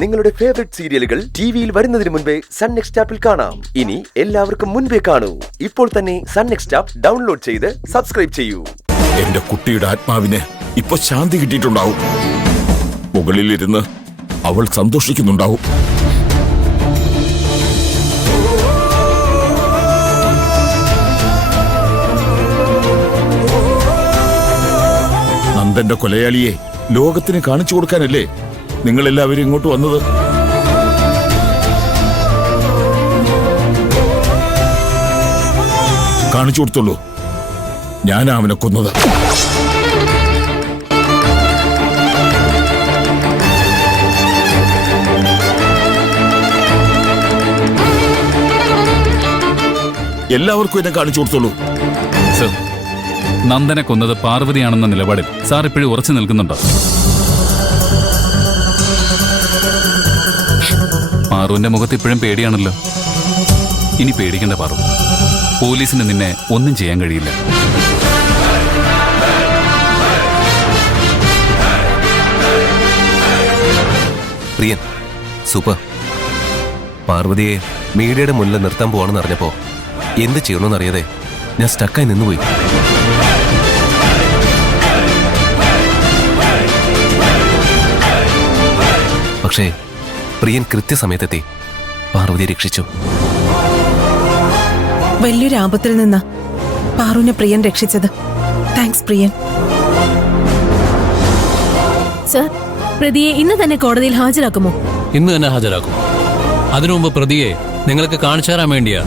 നിങ്ങളുടെ ഫേവറേറ്റ് സീരിയലുകൾ ടിവിയിൽ വരുന്നതിന് മുൻപേ സൺ നെക്സ്റ്റ് ആപ്പിൽ കാണാം. ഇനി എല്ലാവർക്കും മുൻപേ കാണൂ. ഇപ്പോൾ തന്നെ സൺ നെക്സ്റ്റ് ആപ്പ് ഡൗൺലോഡ് ചെയ്ത് സബ്സ്ക്രൈബ് ചെയ്യൂ. എന്റെ കുട്ടിയുടെ ആത്മാവിന് ഇപ്പൊ ശാന്തി കിട്ടിയിട്ടുണ്ടാവും. മുകളിലിരുന്ന് അവൾ സന്തോഷിക്കുന്നുണ്ടാവും. നന്ദന്റെ കൊലയാളിയെ ലോകത്തിന് കാണിച്ചു കൊടുക്കാനല്ലേ നിങ്ങൾ എല്ലാവരും ഇങ്ങോട്ട് വന്നത്? കാണിച്ചു കൊടുത്തുള്ളൂ, ഞാനാ അവനെ കൊന്നത്. എല്ലാവർക്കും എന്നെ കാണിച്ചു കൊടുത്തുള്ളൂ. സർ, നന്ദനെ കൊന്നത് പാർവതിയാണെന്ന നിലപാടിൽ സാർ ഇപ്പോഴും ഉറച്ചു നിൽക്കുന്നുണ്ടോ? പാറുവിന്റെ മുഖത്ത് ഇപ്പോഴും പേടിയാണല്ലോ. ഇനി പേടിക്കേണ്ട പാറു. പോലീസിന് നിന്നെ ഒന്നും ചെയ്യാൻ കഴിയില്ല. പ്രിയൻ, സൂപ്പർ. പാർവതിയെ മീഡിയയുടെ മുന്നിൽ നിർത്താൻ പോവാണെന്ന് അറിഞ്ഞപ്പോ എന്ത് ചെയ്യണമെന്ന് അറിയാതെ ഞാൻ സ്റ്റക്കായി നിന്നുപോയി. പക്ഷേ പ്രിയൻ കൃത്യസമയത്തെത്തി പാർവതിയെ രക്ഷിച്ചു. വലിയൊരു ആപത്തിൽ നിന്ന് പാറുവിനെ പ്രിയൻ രക്ഷിച്ചത്. താങ്ക്സ് പ്രിയൻ. സർ, പ്രതിയെ ഇന്ന് തന്നെ കോടതിയിൽ ഹാജരാക്കുമോ? ഇന്ന് തന്നെ ഹാജരാക്കും. അതിനു മുമ്പ് പ്രതിയെ നിങ്ങൾക്ക് കാണിച്ചു തരാൻ വേണ്ടിയാ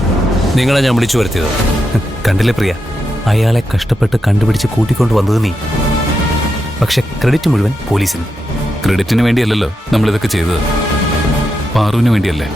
നിങ്ങളെ ഞാൻ വിളിച്ചു വരുത്തിയത്. കണ്ടില്ലേ പ്രിയ, അയാളെ കഷ്ടപ്പെട്ട് കണ്ടുപിടിച്ച് കൂട്ടിക്കൊണ്ട് വന്നത് നീ. പക്ഷെ ക്രെഡിറ്റ് മുഴുവൻ പോലീസിന്. ക്രെഡിറ്റിന് വേണ്ടിയല്ലല്ലോ നമ്മളിതൊക്കെ ചെയ്തത്, പാറുവിന് വേണ്ടിയല്ലേ.